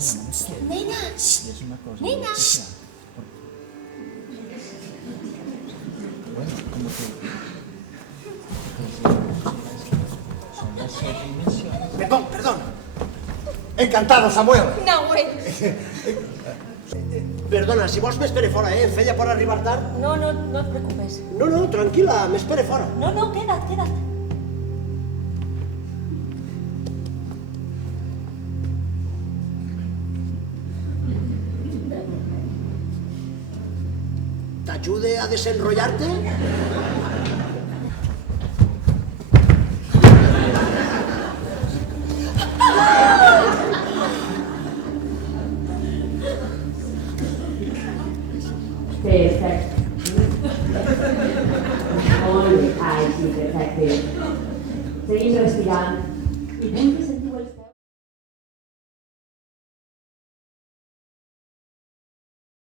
Nena, nena. Bueno, como que son las 7 dimensiones. Perdón. Encantado, Samuel. Nahuel. Perdona, si vols m'espere fora, Feia por arribar tard. No et preocupes. No, tranquil·la, m'espere fora. No, queda't. T'ajude a desenrotllar-te?